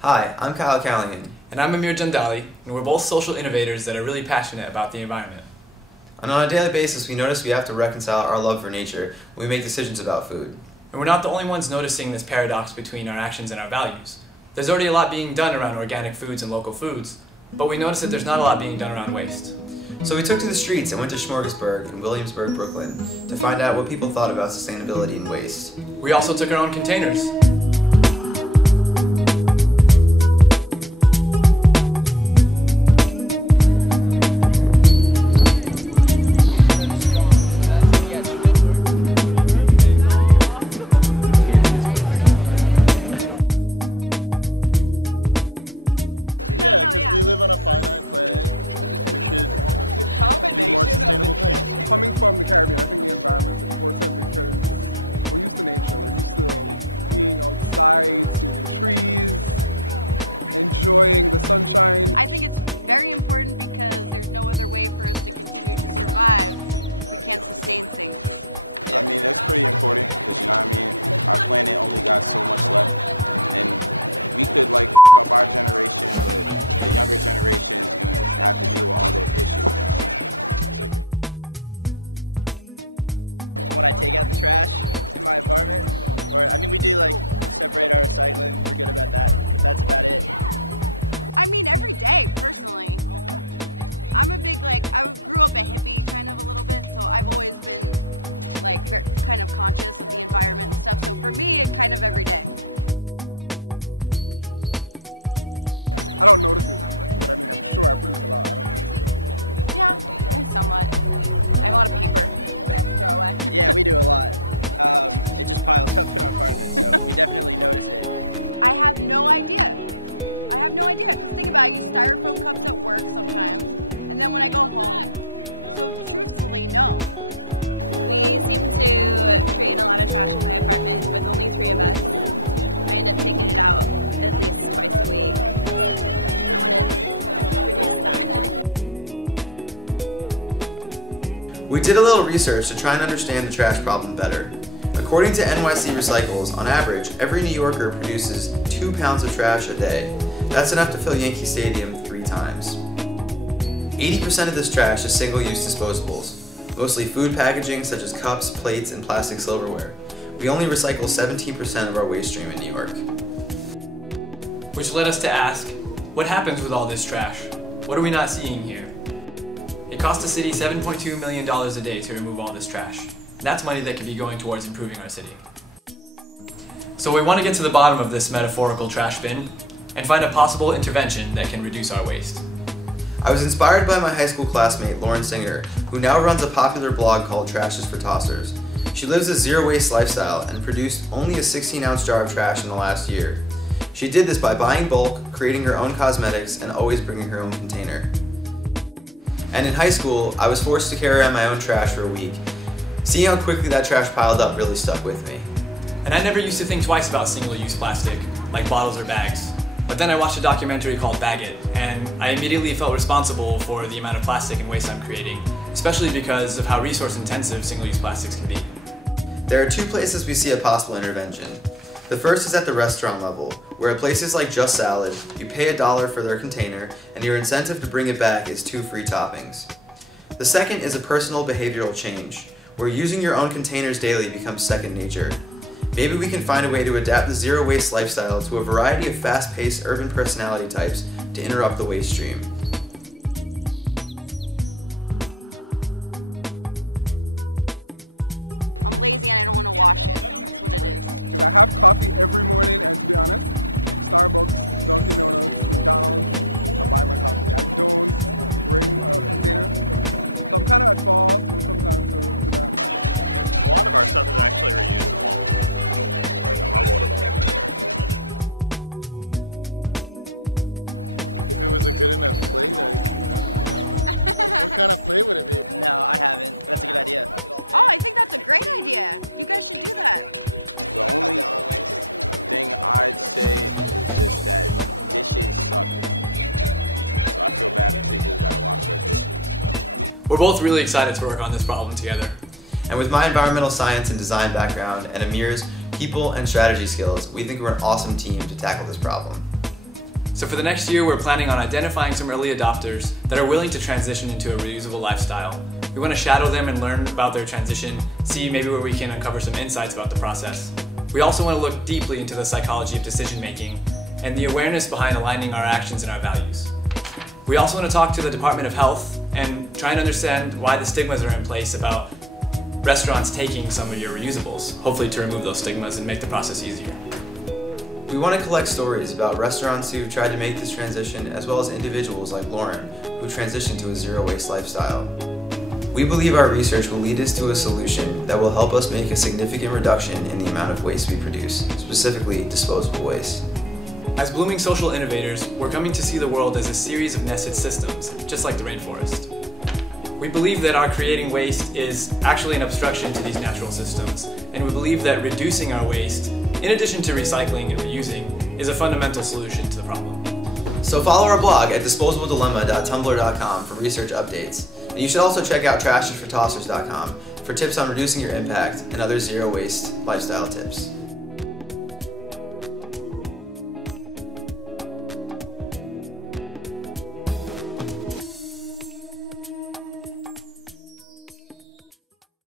Hi, I'm Calian. And I'm Amer, Jandali, and we're both social innovators that are really passionate about the environment. And on a daily basis, we notice we have to reconcile our love for nature when we make decisions about food. And we're not the only ones noticing this paradox between our actions and our values. There's already a lot being done around organic foods and local foods, but we notice that there's not a lot being done around waste. So we took to the streets and went to Smorgasburg in Williamsburg, Brooklyn, to find out what people thought about sustainability and waste. We also took our own containers. We did a little research to try and understand the trash problem better. According to NYC Recycles, on average, every New Yorker produces 2 pounds of trash a day. That's enough to fill Yankee Stadium 3 times. 80% of this trash is single-use disposables, mostly food packaging such as cups, plates, and plastic silverware. We only recycle 17% of our waste stream in New York. Which led us to ask, what happens with all this trash? What are we not seeing here? It costs the city $7.2 million a day to remove all this trash. That's money that could be going towards improving our city. So we want to get to the bottom of this metaphorical trash bin and find a possible intervention that can reduce our waste. I was inspired by my high school classmate, Lauren Singer, who now runs a popular blog called Trash is for Tossers. She lives a zero-waste lifestyle and produced only a 16-ounce jar of trash in the last year. She did this by buying bulk, creating her own cosmetics, and always bringing her own container. And in high school, I was forced to carry around my own trash for a week. Seeing how quickly that trash piled up really stuck with me. And I never used to think twice about single-use plastic, like bottles or bags. But then I watched a documentary called Bag It, and I immediately felt responsible for the amount of plastic and waste I'm creating, especially because of how resource-intensive single-use plastics can be. There are 2 places we see a possible intervention. The first is at the restaurant level, where at places like Just Salad, you pay $1 for their container, and your incentive to bring it back is 2 free toppings. The second is a personal behavioral change, where using your own containers daily becomes second nature. Maybe we can find a way to adapt the zero-waste lifestyle to a variety of fast-paced urban personality types to interrupt the waste stream. We're both really excited to work on this problem together. And with my environmental science and design background and Amer's people and strategy skills, we think we're an awesome team to tackle this problem. So for the next year, we're planning on identifying some early adopters that are willing to transition into a reusable lifestyle. We want to shadow them and learn about their transition, see maybe where we can uncover some insights about the process. We also want to look deeply into the psychology of decision making and the awareness behind aligning our actions and our values. We also want to talk to the Department of Health and try and understand why the stigmas are in place about restaurants taking some of your reusables, hopefully to remove those stigmas and make the process easier. We want to collect stories about restaurants who've tried to make this transition, as well as individuals like Lauren, who transitioned to a zero-waste lifestyle. We believe our research will lead us to a solution that will help us make a significant reduction in the amount of waste we produce, specifically disposable waste. As blooming social innovators, we're coming to see the world as a series of nested systems, just like the rainforest. We believe that our creating waste is actually an obstruction to these natural systems, and we believe that reducing our waste, in addition to recycling and reusing, is a fundamental solution to the problem. So follow our blog at disposabledilemma.tumblr.com for research updates, and you should also check out trashisfortossers.com for tips on reducing your impact and other zero-waste lifestyle tips.